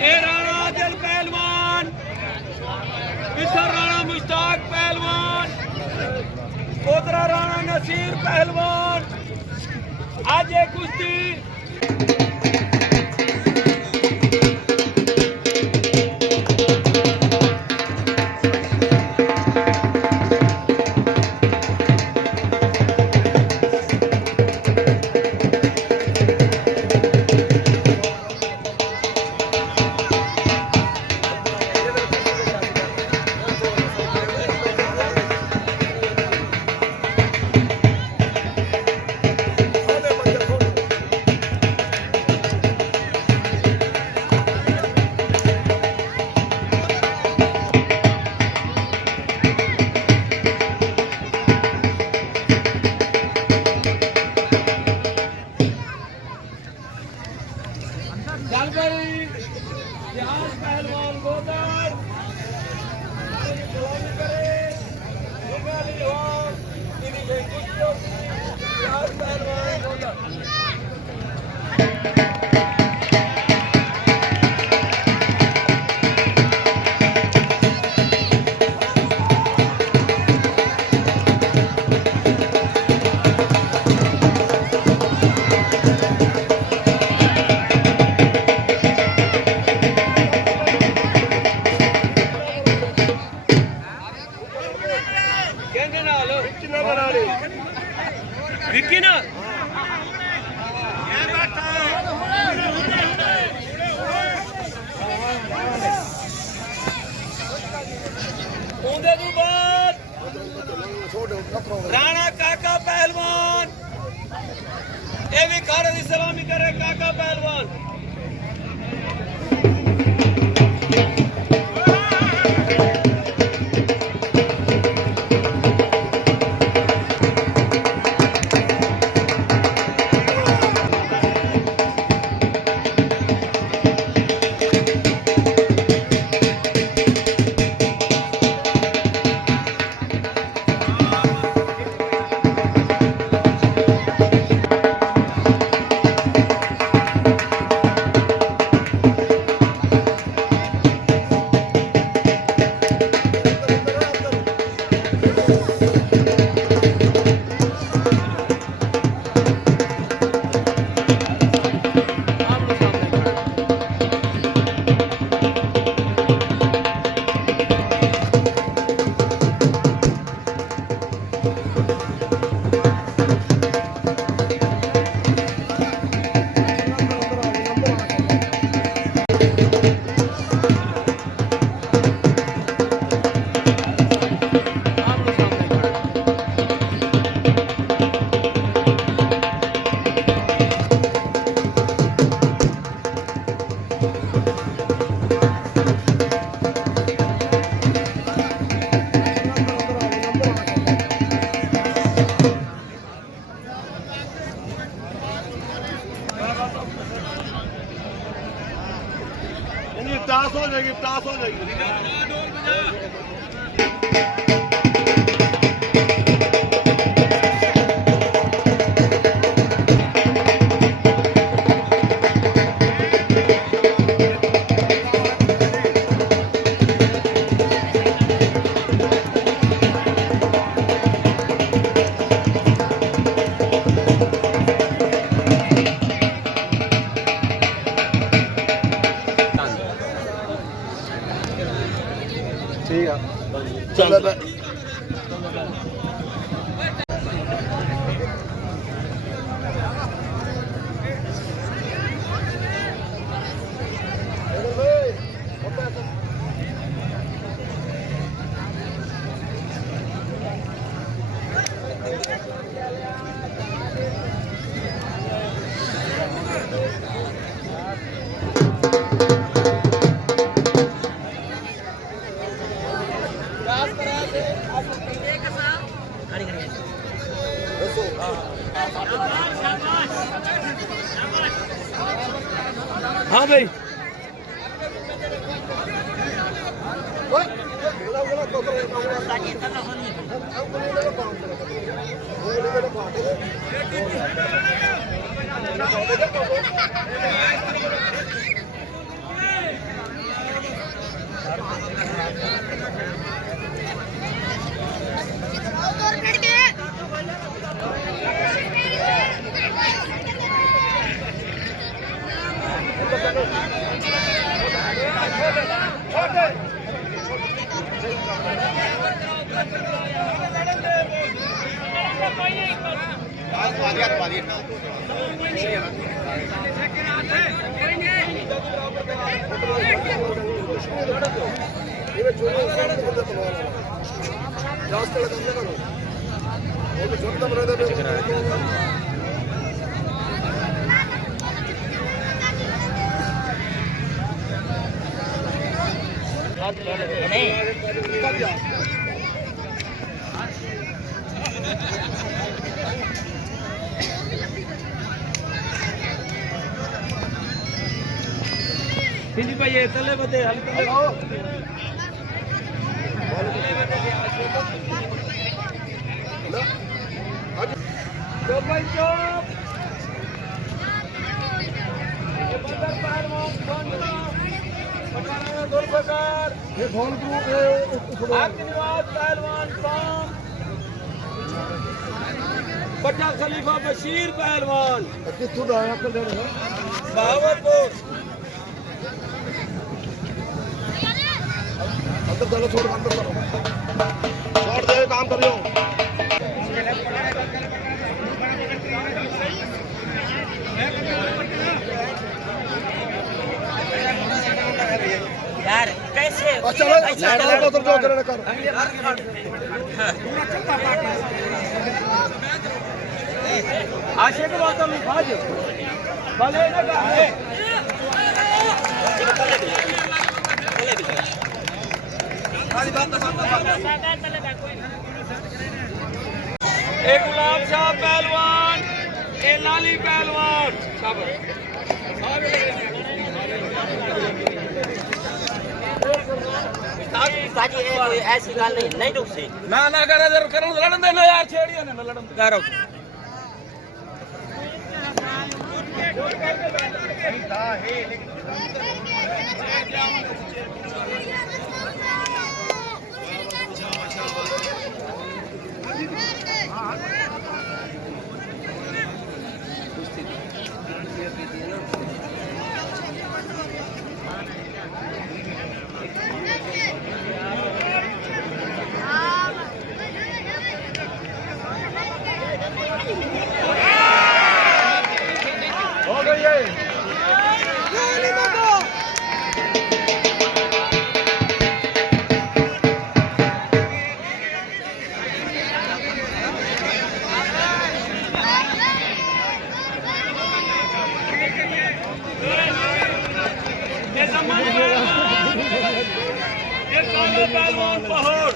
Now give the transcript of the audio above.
ए राणा आदिल पहलवान, मिस्टर राणा मुश्ताक पहलवान, पोतरा राणा नसीर पहलवान। आज ये कुश्ती पहलवान गोदार सलामी करे पहलवान गोदार। विक्की ना राणा काका पहलवान ये भी खाने की सलामी करे काका पहलवान। टास हो जाएगी, टास हो जाएगी। ठीक है चल हाँ भाई hindi pa ye tale bade hal tale job by job ये बंदर पहलवान बंदर पठाना दुर्गकार ये भोल ग्रुप है आदिवासी पहलवान शाम बट्टा खलीफा बशीर पहलवान कित्थों दा आया कर रहे बहावलपुर अंदर चलो छोड़ अंदर करो छोड़ दे काम कर लो यार कैसे चलो उधर जो करे कर आशिक बात हम खाज भले ना करे ए गुलाब शाह पहलवान ए लाली पहलवान पाजी ऐसी गल नहीं रुक सी ना ना करे जर करन लड़न दे ना यार छेड़िया ने लड़न करो हो गई है पहलवान पहाड़